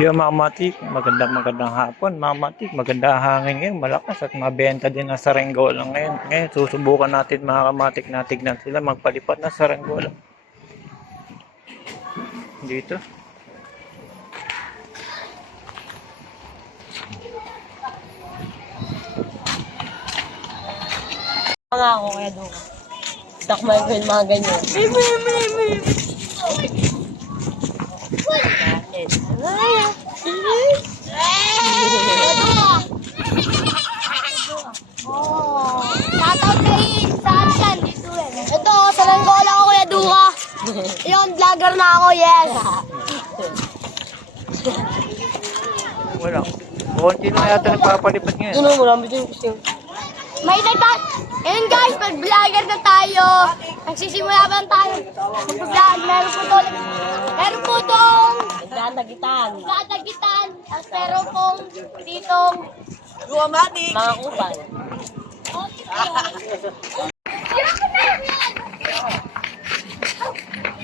Yung mga matik, magandang hapon. Mga matik, maganda ang hangin ngayon, malakas at mabenta din ang saranggola ngayon. Ngayon, susubukan natin mga kamatik na tignan sila magpalipat na saranggola. Dito. Mga ako kaya doon. Takmay ko yung mga ganyan. Shoutout kay Saan dito eh. Ito, sa Langgola ako Kuya Duka. Yung vlogger na ako, yes. Wala. Konti na yata nagpapalipat ngayon. Ano mo, marami din kasi. May ayun guys, mag-vlogger na tayo. Nagsisimula pa lang tayo. Mag-vlog, meron po tong Nagdadagitan. kadagitan. At meron pong ditong Mga kupal.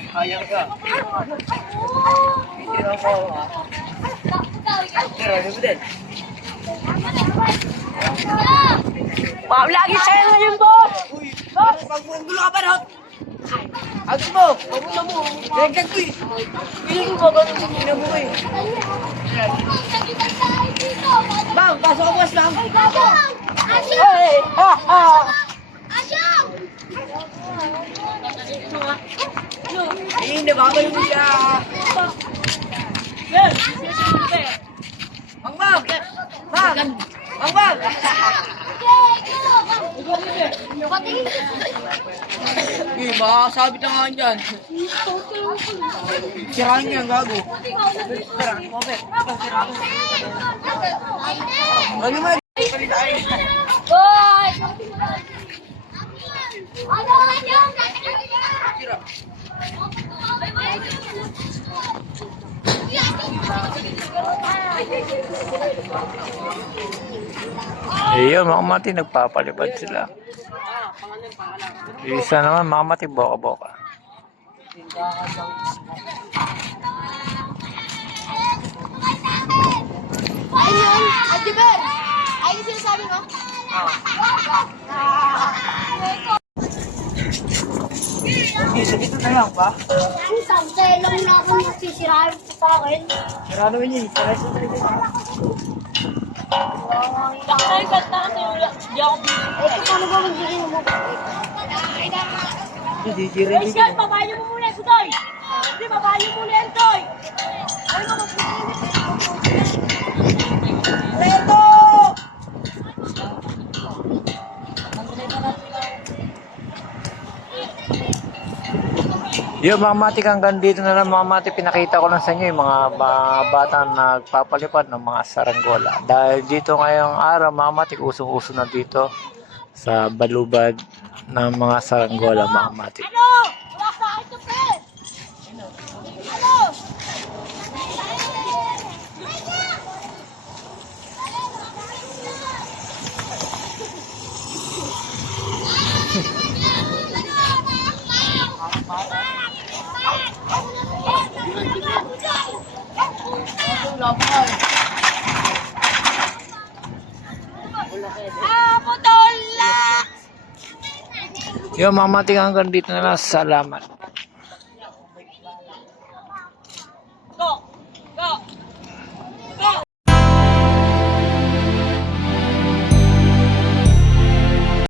Sayang ka. Hindi na ako. Pero ano ba din? Wow, lagi sa'yo ngayon, boss! Boss! Magbulo ka pa rin! Agad mo! Magbulo mo! Dagdag ko eh! Piling mo ba? Piling mo eh! Bang! Pasok ka boss lang! Asyong! Ha! Ha! Asyong! Hindi ba? Balik mo siya! Bang! Bang! Bang! Bang! Bang! Eh, makakasabit na nga dyan. Sirahan niya, gago. Sirahan mo, Pep. Sirahan mo. Ano mo? Boy! Ano? Sira. Ayun, mga mati, nagpapalipad sila. Isa naman, mga mati, boka-boka. Ayun! Adiber! Ayun sinasabi mo? Isa dito na lang ba? Ang samte lang na ako nagsisirahan sa akin. Sira naman yun. Sira sa dito. Ay, kanta kasi yung di ako busy. Eh, paano ba magbigay mo? Hindi, rin Guys, guys, babayo mo muna, Sudoy! Hindi, babayo mo muna yan, Toy! Reto! Yung mga mati, hanggang dito na lang mga mati, pinakita ko lang sa inyo yung mga bata na nagpapalipad ng mga saranggola. Dahil dito ngayong araw mga mati, usong-uso na dito sa balubad ng mga saranggola mga mati. Ano? Wala sa akin to, pre! Ano? Yung mga mati, hanggang dito na lang. Salamat.